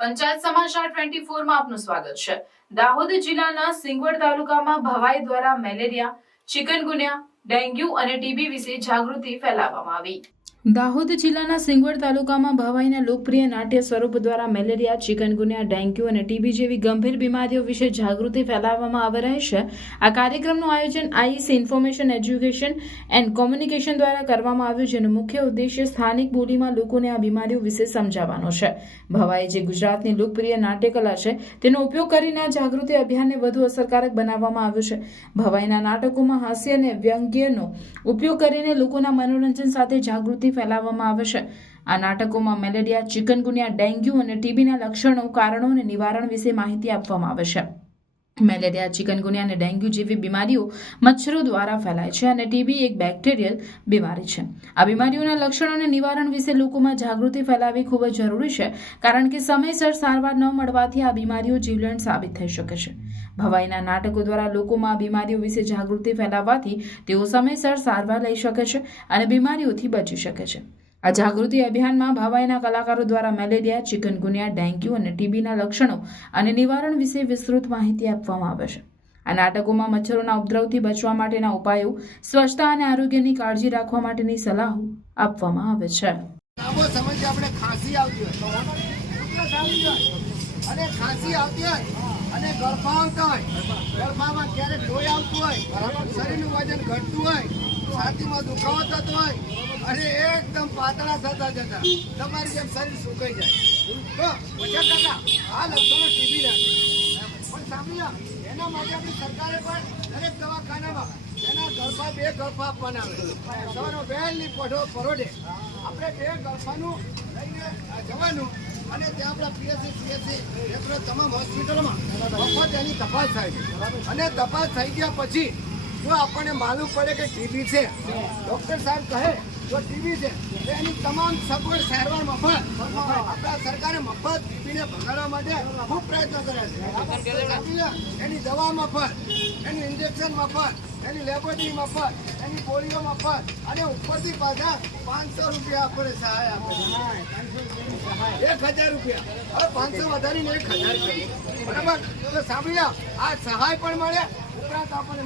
પંચાયત સમાચાર 24 માં આપનું સ્વાગત છે। દાહોદ જિલ્લાના સિંગવડ તાલુકામાં ભવાઈ દ્વારા મેલેરિયા, ચિકનગુનિયા, ડેન્ગ્યુ અને ટીબી વિશે જાગૃતિ ફેલાવવામાં આવી। દાહોદ જિલ્લાના સિંગવડ તાલુકામાં ભવાઈના લોકપ્રિય નાટ્ય સ્વરૂપ દ્વારા મેલેરિયા, ચિકનગુનિયા, ડેન્ગ્યુ અને ટીબી જેવી ગંભીર બીમારીઓ વિશે જાગૃતિ ફેલાવવામાં આવી રહી છે। આ કાર્યક્રમનું આયોજન IC information education and communication દ્વારા કરવામાં આવ્યું, જેનો મુખ્ય ઉદ્દેશ્ય સ્થાનિક બોલીમાં લોકોને આ બીમારીઓ વિશે સમજાવવાનો છે। ભવાઈ જે ગુજરાતની લોકપ્રિય નાટ્યકલા છે, તેનો ઉપયોગ કરીને આ જાગૃતિ અભિયાનને વધુ અસરકારક બનાવવામાં આવ્યું છે। ભવાઈના નાટકોમાં હાસ્ય અને વ્યંગ્યનો ઉપયોગ કરીને લોકોના મનોરંજન સાથે જાગૃતિ ફેલાવવામાં આવે છે। આ નાટકોમાં મેલેરિયા, ચિકનગુનિયા, ડેન્ગ્યુ અને ટીબીના લક્ષણો, કારણો અને નિવારણ વિશે માહિતી આપવામાં આવે છે। મેલેરિયા, ચિકનગુનિયા અને ડેન્ગ્યુ જેવી બીમારીઓ મચ્છરો દ્વારા ફેલાય છે અને ટીબી એક બેક્ટેરિયલ બીમારી છે। આ બીમારીઓના લક્ષણો અને નિવારણ વિશે લોકોમાં જાગૃતિ ફેલાવવી ખૂબ જ જરૂરી છે, કારણ કે સમયસર સારવાર ન મળવાથી આ બીમારીઓ જીવલેણ સાબિત થઈ શકે છે। ભવાઈના નાટકો દ્વારા લોકોમાં આ બીમારીઓ વિશે જાગૃતિ ફેલાવવાથી તેઓ સમયસર સારવાર લઈ શકે છે અને બીમારીઓથી બચી શકે છે। આ જાગૃતિ અભિયાનમાં ભવાઈના કલાકારો દ્વારા મેલેરિયા, ચિકનગુનિયા, ડેન્ગ્યુ અને ટીબીના લક્ષણો અને નિવારણ વિશે વિસ્તૃત માહિતી આપવામાં આવે છે। આ નાટકોમાં મચ્છરોના ઉપદ્રવથી બચવા માટેના ઉપાયો, સ્વચ્છતા અને આરોગ્યની કાળજી રાખવા માટેની સલાહો આપવામાં આવે છે। અને ગર્ભા આવતા હોય, ગર્ભામાં ક્યારેક લોહી આવતું હોય, શરીરનું વજન ઘટતું હોય, છાતીમાં દુખાવો થતો હોય અને એકદમ પાતળા થતા જતા તમારી જેમ શરીર સુકાઈ જાય, તો 50% આ લક્ષણો ટીબીના છે। પણ સાંભળ્યા, એના માટે આપણી સરકારે પણ દરેક દવાખાનામાં એના ગર્ભા 2 ગર્ભા આપવાના આવે। સવારે વહેલી પરોઢે આપણે 2 ગર્ભાનું લઈને જવાનું અને ત્યાં આપણા પીએસસી તમામ હોસ્પિટલોમાં મફત એની તપાસ થાય છે। અને તપાસ થઈ ગયા પછી જો આપણને માલુમ પડે કે ટીબી છે, ડૉક્ટર સાહેબ કહે જો ટીબી છે તો એની તમામ સગવડ સારવાર મફત આપણા સરકારે મફત ટીબીને ભગાડવા માટે ખૂબ પ્રયત્નો કર્યા છે। એની દવા મફત, એનું ઇન્જેક્શન મફત, એની લેબોરેટરી મફત, એની ગોળીઓ મફત અને ઉપરથી પાછા 500 રૂપિયા આપણે સહાય આપે છે। 1000 રૂપિયા, હવે 500 વધારીને 1000 રૂપિયા, બરાબર? તો સાંભળ્યા, આ સહાય પણ મળે, ઉપરાંત આપણને